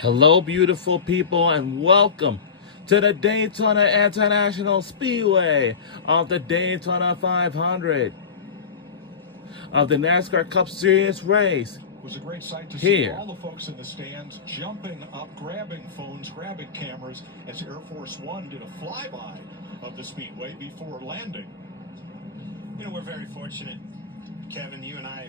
Hello, beautiful people, and welcome to the Daytona International Speedway of the Daytona 500 of the NASCAR Cup Series race. It was a great sight to Here. see all the folks in the stands jumping up, grabbing phones, grabbing cameras as Air Force One did a flyby of the Speedway before landing. You know, we're very fortunate, Kevin, you and I.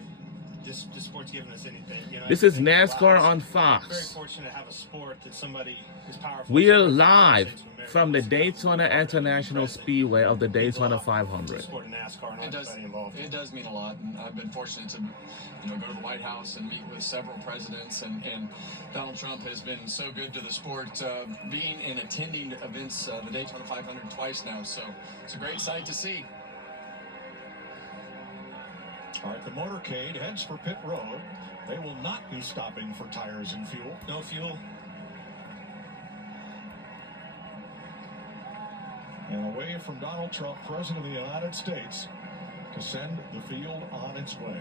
This sport's given us anything. You know, This is NASCAR on Fox. Very fortunate to have a sport that somebody is powerful. We are live from the Daytona International Speedway of the Daytona 500. It does mean a lot, and I've been fortunate to, go to the White House and meet with several presidents, and Donald Trump has been so good to the sport, being and attending events, the Daytona 500 twice now. So it's a great sight to see. All right, the motorcade heads for pit road. They will not be stopping for tires and fuel. No fuel. And away from Donald Trump, President of the United States, to send the field on its way.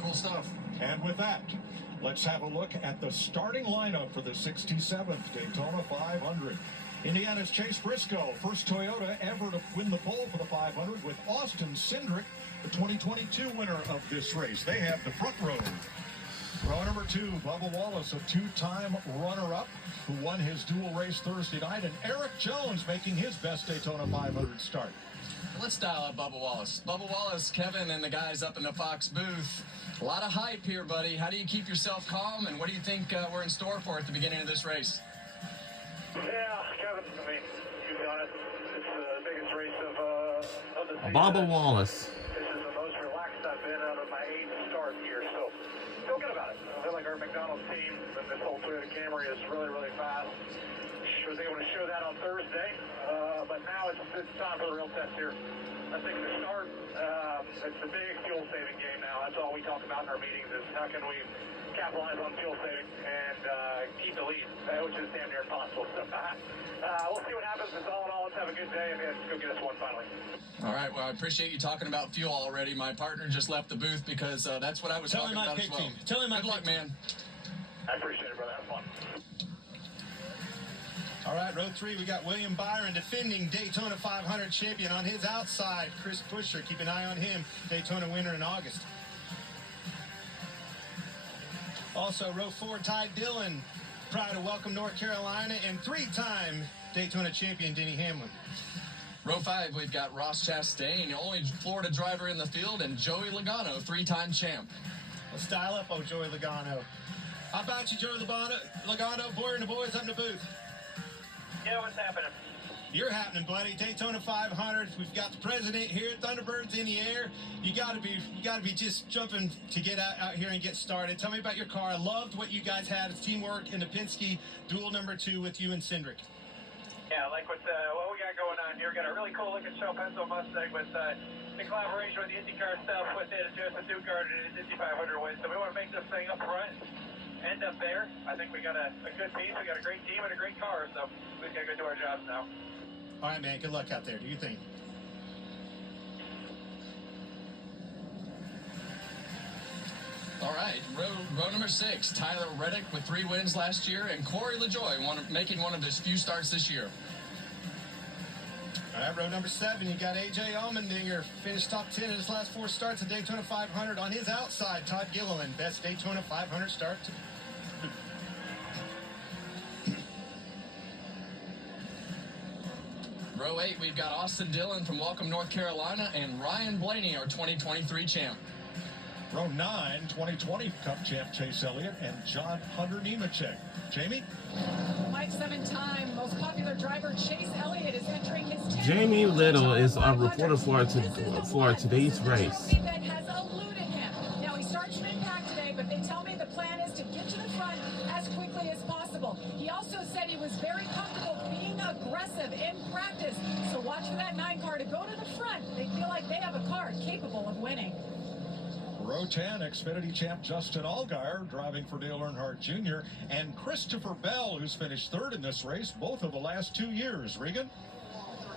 Cool stuff. And with that, let's have a look at the starting lineup for the 67th Daytona 500. Indiana's Chase Briscoe, first Toyota ever to win the pole for the 500, with Austin Cindric, the 2022 winner of this race. They have the front row. Row number 2, Bubba Wallace, a two-time runner-up who won his dual race Thursday night, and Eric Jones making his best Daytona 500 start. Let's dial up Bubba Wallace. Bubba Wallace, Kevin, and the guys up in the Fox booth. A lot of hype here, buddy. How do you keep yourself calm, and what do you think we're in store for at the beginning of this race? Yeah, Kevin, I mean, to be honest, it's the biggest race of the season. Bubba Wallace. This is the most relaxed I've been out of my 8th start here, so feel good about it. I feel like our McDonald's team and this whole Toyota Camry is really, really fast. I was able to show that on Thursday, but now it's time for the real test here. I think the start, it's a big fuel-saving game now. That's all we talk about in our meetings is how can we capitalize on fuel saving and keep the lead, which is damn near impossible. So we'll see what happens. It's all in all, let's have a good day and let's go get us one finally. All right, well, I appreciate you talking about fuel already. My partner just left the booth because that's what I was talking about as well. Tell him Good luck, man. I appreciate it, brother. Have fun. All right, row 3, we got William Byron, defending Daytona 500 champion. On his outside, Chris Buescher. Keep an eye on him, Daytona winner in August. Also, row 4, Ty Dillon, proud to welcome North Carolina, and 3-time Daytona champion Denny Hamlin. Row 5, we've got Ross Chastain, the only Florida driver in the field, and Joey Logano, 3-time champ. Let's dial up on Joey Logano. How about you, Joey Logano? Boyer and the boys up in the booth. Yeah, what's happening? You're happening, buddy. Daytona 500. We've got the president here. Thunderbirds in the air. You gotta be just jumping to get out here and get started. Tell me about your car. I loved what you guys had. It's teamwork in the Penske duel number 2 with you and Cindric. Yeah, like what we got going on here. We got a really cool looking Shell Pencil Mustang with in collaboration with the IndyCar stuff with it, Joseph Newgard and his Indy 500 win. So we want to make this thing up front, end up there. I think we got a good piece. We got a great team and a great car. So we just got to go do our jobs now. All right, man. Good luck out there. Do you think? All right, row number 6, Tyler Reddick with 3 wins last year, and Corey LaJoie making one of his few starts this year. All right, row number 7, you got A.J. Allmendinger, finished top 10 in his last 4 starts at Daytona 500. On his outside, Todd Gilliland, best Daytona 500 start. Row 8, we've got Austin Dillon from Welcome, North Carolina, and Ryan Blaney, our 2023 champ. Row 9, 2020 Cup champ Chase Elliott and John Hunter Nemechek. Jamie? Mike, 7-time most popular driver Chase Elliott is entering his 10th Jamie Little is our reporter for today's race. that has eluded him. Now he starts from impact today, but they tell me the plan is to get to the front as quickly as possible. He also said he was very comfortable being aggressive in practice. So watch for that 9 car to go to the front. They feel like they have a car capable of winning. Row 10, Xfinity champ Justin Allgaier driving for Dale Earnhardt Jr. and Christopher Bell, who's finished 3rd in this race, both of the last 2 years. Regan?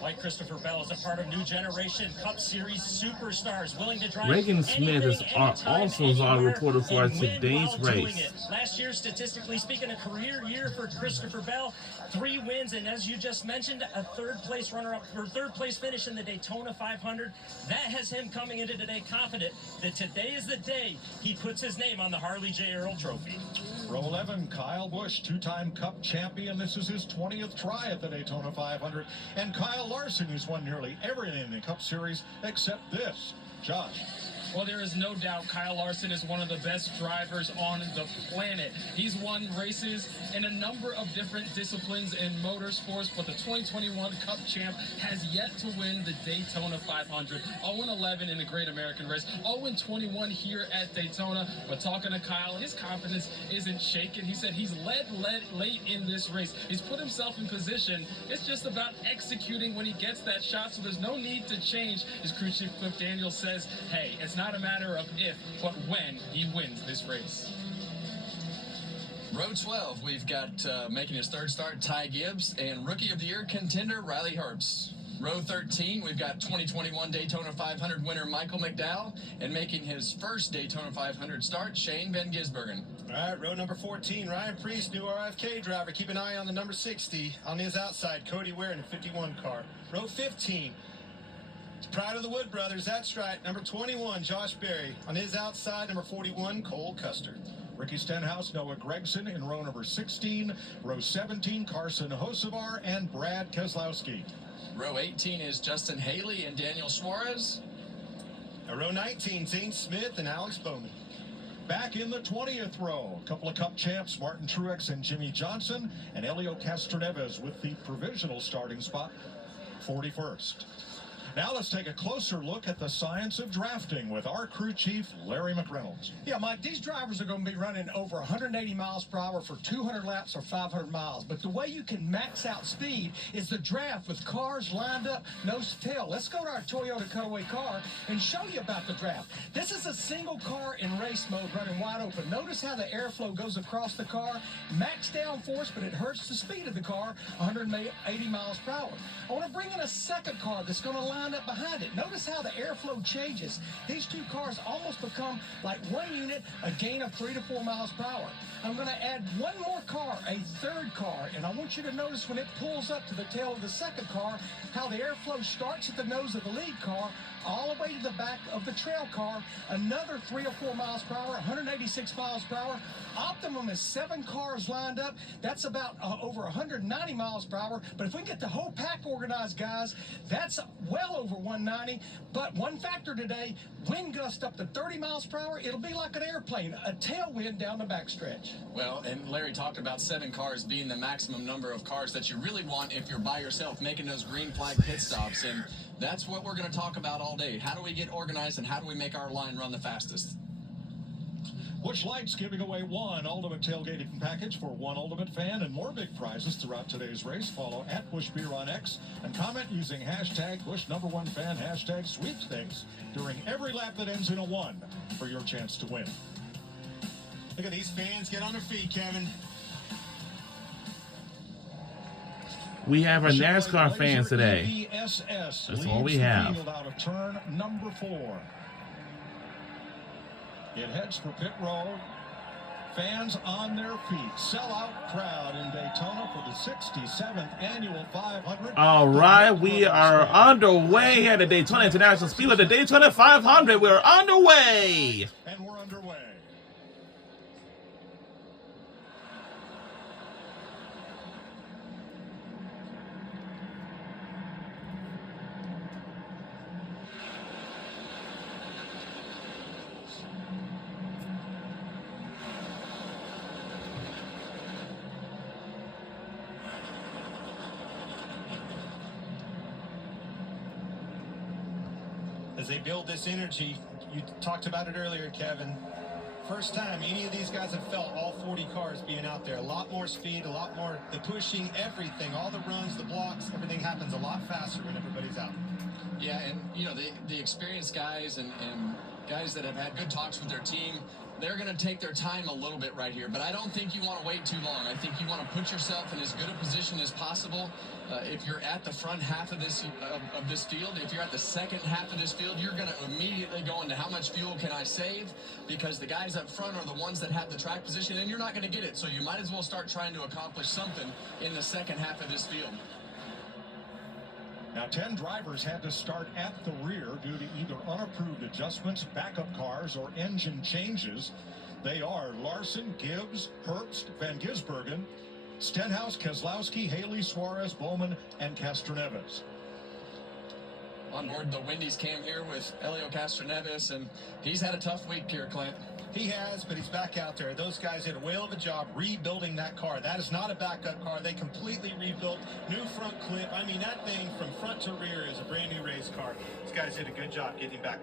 Like Christopher Bell is a part of new generation Cup Series superstars willing to drive Reagan Smith is anything, anytime, also our anywhere, reporter for and win today's while doing race. it. Last year, statistically speaking, a career year for Christopher Bell. 3 wins, and as you just mentioned, a third place runner-up or third place finish in the Daytona 500. That has him coming into today confident that today is the day he puts his name on the Harley J. Earl Trophy. Row 11, Kyle Busch, two-time Cup champion. This is his 20th try at the Daytona 500. And Kyle Larson, who's won nearly everything in the Cup Series except this. Josh. Well, there is no doubt Kyle Larson is one of the best drivers on the planet. He's won races in a number of different disciplines in motorsports, but the 2021 Cup champ has yet to win the Daytona 500. 0-11 in the Great American Race, 0-21 here at Daytona. But talking to Kyle, his confidence isn't shaken. He said he's led late in this race. He's put himself in position. It's just about executing when he gets that shot, so there's no need to change. His crew chief Cliff Daniels says, hey, it's not a matter of if, but when he wins this race. Row 12, we've got making his third start, Ty Gibbs, and Rookie of the Year contender, Riley Herbst. Row 13, we've got 2021 Daytona 500 winner Michael McDowell, and making his first Daytona 500 start, Shane Van Gisbergen. All right, row number 14, Ryan Priest, new RFK driver. Keep an eye on the number 60. On his outside, Cody Ware in a 51 car. Row 15, Pride of the Wood Brothers, that's right. Number 21, Josh Berry. On his outside, number 41, Cole Custer. Ricky Stenhouse, Noah Gregson in row number 16. Row 17, Carson Hocevar and Brad Keselowski. Row 18 is Justin Haley and Daniel Suarez. Row 19, Zane Smith and Alex Bowman. Back in the 20th row, a couple of Cup champs, Martin Truex and Jimmy Johnson, and Helio Castroneves with the provisional starting spot, 41st. Now let's take a closer look at the science of drafting with our crew chief, Larry McReynolds. Yeah, Mike, these drivers are going to be running over 180 miles per hour for 200 laps or 500 miles. But the way you can max out speed is the draft with cars lined up nose to tail. Let's go to our Toyota Cutaway car and show you about the draft. This is a single car in race mode running wide open. Notice how the airflow goes across the car. Max downforce, but it hurts the speed of the car, 180 miles per hour. I want to bring in a second car that's going to line up behind it. Notice how the airflow changes. These two cars almost become like one unit, a gain of 3 to 4 miles per hour. I'm going to add one more car, a third car, and I want you to notice when it pulls up to the tail of the second car, how the airflow starts at the nose of the lead car, all the way to the back of the trail car, another 3 or 4 miles per hour, 186 miles per hour. Optimum is 7 cars lined up. That's about over 190 miles per hour. But if we can get the whole pack organized, guys, that's well over 190. But one factor today, wind gust up to 30 miles per hour. It'll be like an airplane, a tailwind down the backstretch. Well, and Larry talked about 7 cars being the maximum number of cars that you really want if you're by yourself making those green flag pit stops. And that's what we're going to talk about all day. How do we get organized and how do we make our line run the fastest? Busch Lights giving away one ultimate tailgating package for one ultimate fan and more big prizes throughout today's race. Follow at Busch Beer on X and comment using hashtag Busch #1 fan, hashtag sweepstakes during every lap that ends in a 1 for your chance to win. Look at these fans. Get on their feet, Kevin. We have our NASCAR fans today. ESS That's all we have. Field out of turn number 4. It heads for pit road. Fans on their feet. Sellout crowd in Daytona for the 67th annual 500. All right, we are underway at the Daytona International Speedway. The Daytona 500, we're underway. And we're underway. As they build this energy, you talked about it earlier, Kevin. First time any of these guys have felt all 40 cars being out there. A lot more speed, a lot more, the pushing, everything, all the runs, the blocks, everything happens a lot faster when everybody's out. Yeah, and you know, the experienced guys and guys that have had good talks with their team, they're going to take their time a little bit right here. But I don't think you want to wait too long. I think you want to put yourself in as good a position as possible. If you're at the front half of this field, if you're at the second half of this field, you're going to immediately go into how much fuel can I save, because the guys up front are the ones that have the track position, and you're not going to get it. So you might as well start trying to accomplish something in the second half of this field. Now, 10 drivers had to start at the rear due to either unapproved adjustments, backup cars, or engine changes. They are Larson, Gibbs, Herbst, Van Gisbergen, Stenhouse, Keselowski, Haley, Suarez, Bowman, and Castroneves. On board the Wendy's cam here with Elio Castroneves, and he's had a tough week here, Clint. He has, but he's back out there. Those guys did a whale of a job rebuilding that car. That is not a backup car. They completely rebuilt. New front clip. I mean, that thing from front to rear is a brand new race car. These guys did a good job getting back.